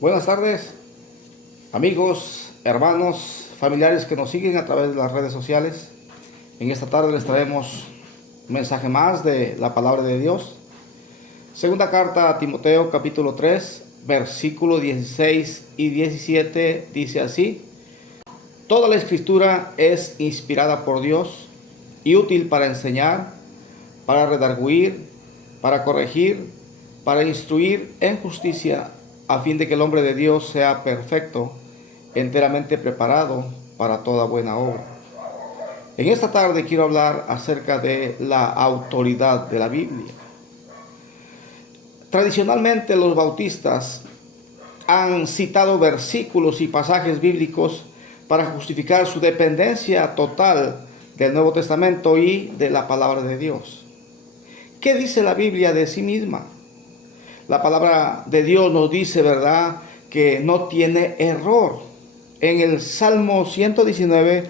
Buenas tardes, amigos, hermanos, familiares que nos siguen a través de las redes sociales. En esta tarde les traemos un mensaje más de la palabra de Dios. Segunda carta a Timoteo, capítulo 3, versículo 16 y 17 dice así: Toda la escritura es inspirada por Dios y útil para enseñar, para redarguir, para corregir, para instruir en justicia, a fin de que el hombre de Dios sea perfecto, enteramente preparado para toda buena obra. En esta tarde quiero hablar acerca de la autoridad de la Biblia. Tradicionalmente los bautistas han citado versículos y pasajes bíblicos para justificar su dependencia total del Nuevo Testamento y de la palabra de Dios. ¿Qué dice la Biblia de sí misma? La palabra de Dios nos dice, ¿verdad?, que no tiene error. En el Salmo 119,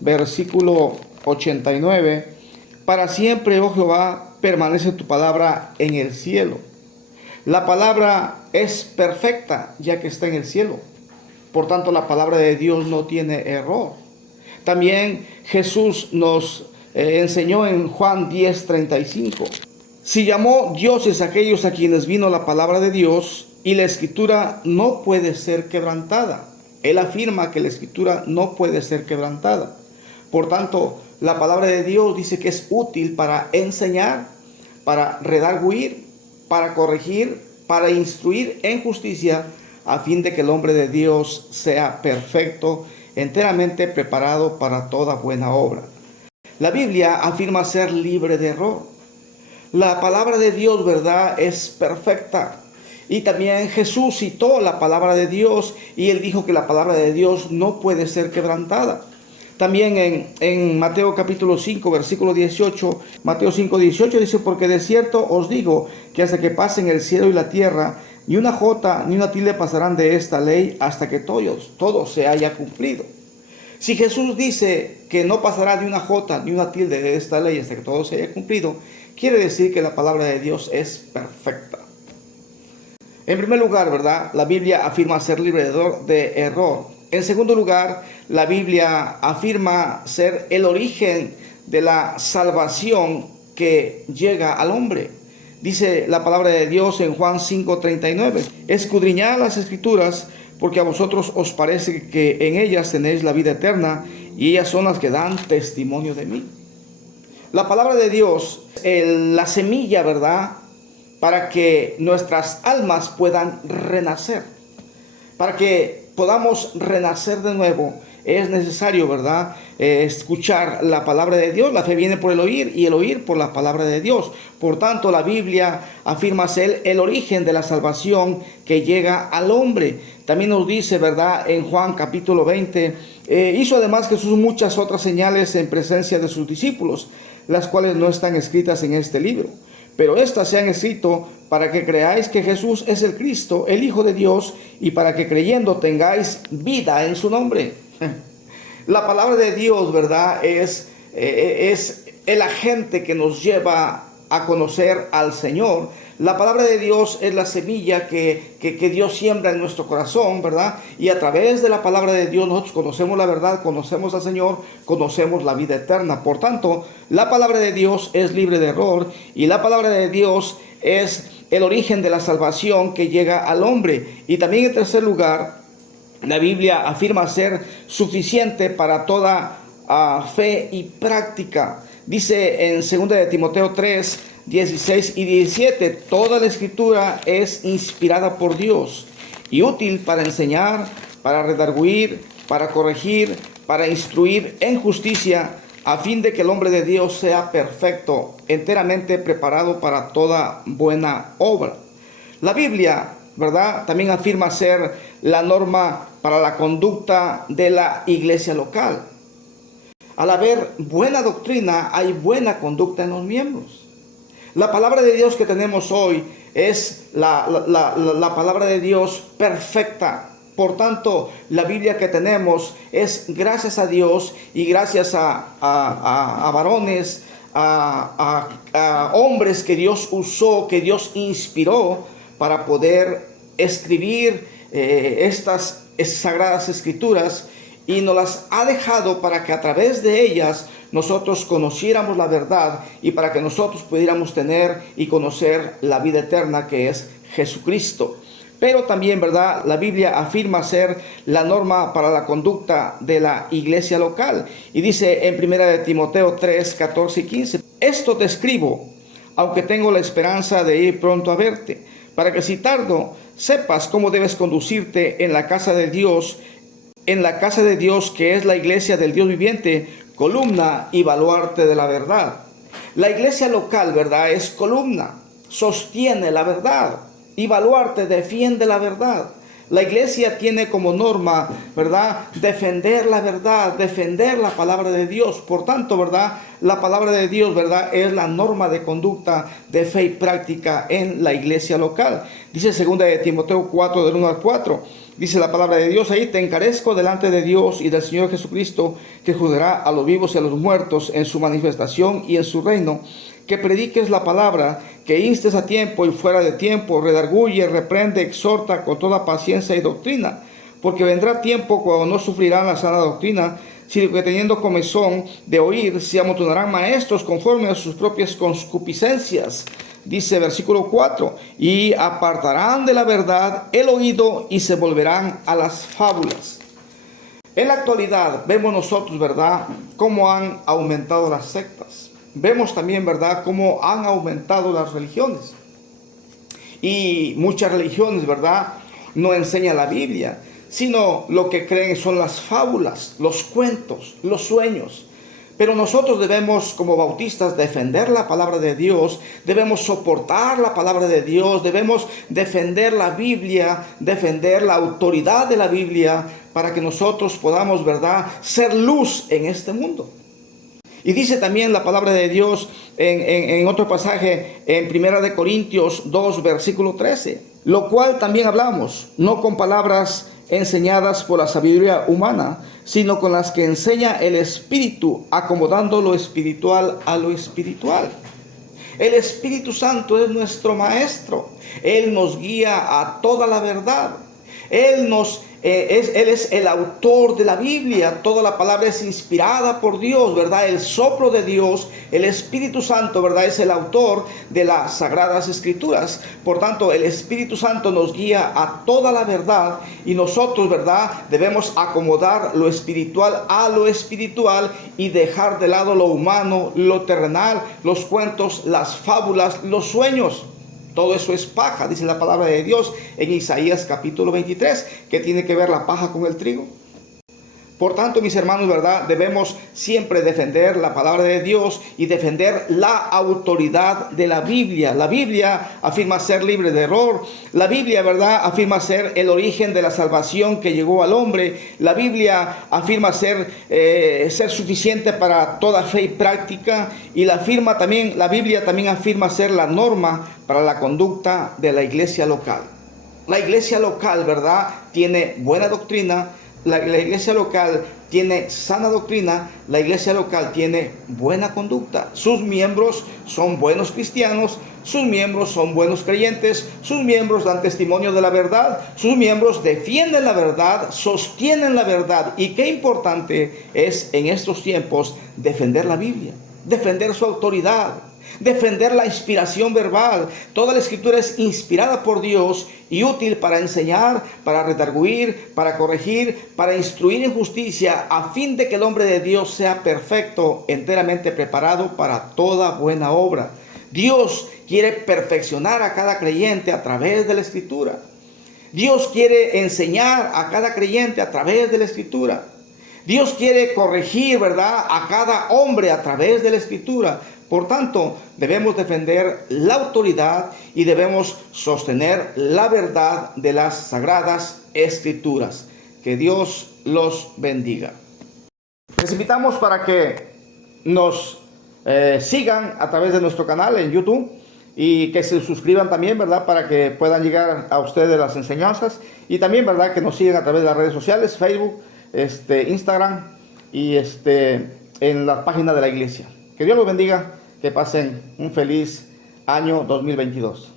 versículo 89, para siempre, oh Jehová, permanece tu palabra en el cielo. La palabra es perfecta, ya que está en el cielo. Por tanto, la palabra de Dios no tiene error. También Jesús nos enseñó en Juan 10:35. Si llamó dioses aquellos a quienes vino la palabra de Dios, y la escritura no puede ser quebrantada. Él afirma que la escritura no puede ser quebrantada. Por tanto, la palabra de Dios dice que es útil para enseñar, para redarguir, para corregir, para instruir en justicia, a fin de que el hombre de Dios sea perfecto, enteramente preparado para toda buena obra. La Biblia afirma ser libre de error. La palabra de Dios, ¿verdad?, es perfecta. Y también Jesús citó la palabra de Dios y él dijo que la palabra de Dios no puede ser quebrantada. También en Mateo capítulo 5, versículo 18, Mateo 5, 18 dice: porque de cierto os digo que hasta que pasen el cielo y la tierra, ni una jota ni una tilde pasarán de esta ley hasta que todo se haya cumplido. Si Jesús dice que no pasará ni una jota ni una tilde de esta ley hasta que todo se haya cumplido, quiere decir que la palabra de Dios es perfecta. En primer lugar, ¿verdad?, la Biblia afirma ser libre de error. En segundo lugar, la Biblia afirma ser el origen de la salvación que llega al hombre. Dice la palabra de Dios en Juan 5:39: escudriñad las escrituras, porque a vosotros os parece que en ellas tenéis la vida eterna, y ellas son las que dan testimonio de mí. La palabra de Dios, la semilla, ¿verdad?, para que nuestras almas puedan renacer. Para que podamos renacer de nuevo, es necesario, ¿verdad?, escuchar la palabra de Dios. La fe viene por el oír y el oír por la palabra de Dios. Por tanto, la Biblia afirma ser el origen de la salvación que llega al hombre. También nos dice, ¿verdad?, en Juan capítulo 20, hizo además Jesús muchas otras señales en presencia de sus discípulos, las cuales no están escritas en este libro. Pero estas se han escrito para que creáis que Jesús es el Cristo, el Hijo de Dios, y para que creyendo tengáis vida en su nombre. La palabra de Dios, ¿verdad?, es el agente que nos lleva a conocer al Señor. La palabra de Dios es la semilla que Dios siembra en nuestro corazón, ¿verdad? Y a través de la palabra de Dios nosotros conocemos la verdad, conocemos al Señor, conocemos la vida eterna. Por tanto, la palabra de Dios es libre de error y la palabra de Dios es el origen de la salvación que llega al hombre. Y también, en tercer lugar, la Biblia afirma ser suficiente para toda fe y práctica. Dice en 2 de Timoteo 3, 16 y 17: toda la escritura es inspirada por Dios y útil para enseñar, para redarguir, para corregir, para instruir en justicia, a fin de que el hombre de Dios sea perfecto, enteramente preparado para toda buena obra. La Biblia, ¿verdad?, también afirma ser la norma para la conducta de la iglesia local. Al haber buena doctrina, hay buena conducta en los miembros. La palabra de Dios que tenemos hoy es la palabra de Dios perfecta. Por tanto, la Biblia que tenemos es gracias a Dios y gracias a varones, a hombres que Dios usó, que Dios inspiró para poder escribir estas sagradas escrituras y nos las ha dejado para que a través de ellas nosotros conociéramos la verdad y para que nosotros pudiéramos tener y conocer la vida eterna que es Jesucristo. Pero también, ¿verdad?, la Biblia afirma ser la norma para la conducta de la iglesia local. Y dice en 1 de Timoteo 3, 14 y 15, esto te escribo, aunque tengo la esperanza de ir pronto a verte, para que si tardo, sepas cómo debes conducirte en la casa de Dios, que es la iglesia del Dios viviente, columna y baluarte de la verdad. La iglesia local, ¿verdad?, es columna, sostiene la verdad, y baluarte, defiende la verdad. La iglesia tiene como norma, ¿verdad?, defender la verdad, defender la palabra de Dios. Por tanto, ¿verdad?, la palabra de Dios, ¿verdad?, es la norma de conducta, de fe y práctica en la iglesia local. Dice 2 de Timoteo 4, del 1 al 4. Dice la palabra de Dios ahí: te encarezco delante de Dios y del Señor Jesucristo, que juzgará a los vivos y a los muertos en su manifestación y en su reino, que prediques la palabra, que instes a tiempo y fuera de tiempo, redarguye, reprende, exhorta con toda paciencia y doctrina, porque vendrá tiempo cuando no sufrirán la sana doctrina, sino que teniendo comezón de oír, se amontonarán maestros conforme a sus propias concupiscencias. Dice versículo 4, y apartarán de la verdad el oído y se volverán a las fábulas. En la actualidad vemos nosotros, ¿verdad?, cómo han aumentado las sectas. Vemos también, ¿verdad?, cómo han aumentado las religiones. Y muchas religiones, ¿verdad?, no enseñan la Biblia, sino lo que creen son las fábulas, los cuentos, los sueños. Pero nosotros debemos, como bautistas, defender la palabra de Dios, debemos soportar la palabra de Dios, debemos defender la Biblia, defender la autoridad de la Biblia, para que nosotros podamos, ¿verdad?, ser luz en este mundo. Y dice también la palabra de Dios en otro pasaje, en 1 Corintios 2, versículo 13, lo cual también hablamos, no con palabras enseñadas por la sabiduría humana, sino con las que enseña el Espíritu, acomodando lo espiritual a lo espiritual. El Espíritu Santo es nuestro Maestro. Él nos guía a toda la verdad. Él es el autor de la Biblia. Toda la palabra es inspirada por Dios, ¿verdad? El soplo de Dios, el Espíritu Santo, ¿verdad?, es el autor de las Sagradas Escrituras. Por tanto, el Espíritu Santo nos guía a toda la verdad y nosotros, ¿verdad?, debemos acomodar lo espiritual a lo espiritual y dejar de lado lo humano, lo terrenal, los cuentos, las fábulas, los sueños. Todo eso es paja, dice la palabra de Dios en Isaías capítulo 23, que tiene que ver la paja con el trigo. Por tanto, mis hermanos, ¿verdad?, debemos siempre defender la palabra de Dios y defender la autoridad de la Biblia. La Biblia afirma ser libre de error. La Biblia, ¿verdad?, afirma ser el origen de la salvación que llegó al hombre. La Biblia afirma ser suficiente para toda fe y práctica. Y la Biblia también afirma ser la norma para la conducta de la iglesia local. La iglesia local, ¿verdad?, tiene buena doctrina. La iglesia local tiene sana doctrina, la iglesia local tiene buena conducta. Sus miembros son buenos cristianos, sus miembros son buenos creyentes, sus miembros dan testimonio de la verdad, sus miembros defienden la verdad, sostienen la verdad. Y qué importante es en estos tiempos defender la Biblia, defender su autoridad, defender la inspiración verbal. Toda la escritura es inspirada por Dios y útil para enseñar, para redarguir, para corregir, para instruir en justicia, a fin de que el hombre de Dios sea perfecto, enteramente preparado para toda buena obra. Dios quiere perfeccionar a cada creyente a través de la escritura. Dios quiere enseñar a cada creyente a través de la escritura. Dios quiere corregir, ¿verdad?, a cada hombre a través de la escritura. Por tanto, debemos defender la autoridad y debemos sostener la verdad de las Sagradas Escrituras. Que Dios los bendiga. Les invitamos para que nos sigan a través de nuestro canal en YouTube y que se suscriban también, ¿verdad?, para que puedan llegar a ustedes las enseñanzas, y también, ¿verdad?, que nos sigan a través de las redes sociales, Facebook, Instagram y en la página de la iglesia. Que Dios los bendiga, que pasen un feliz año 2022.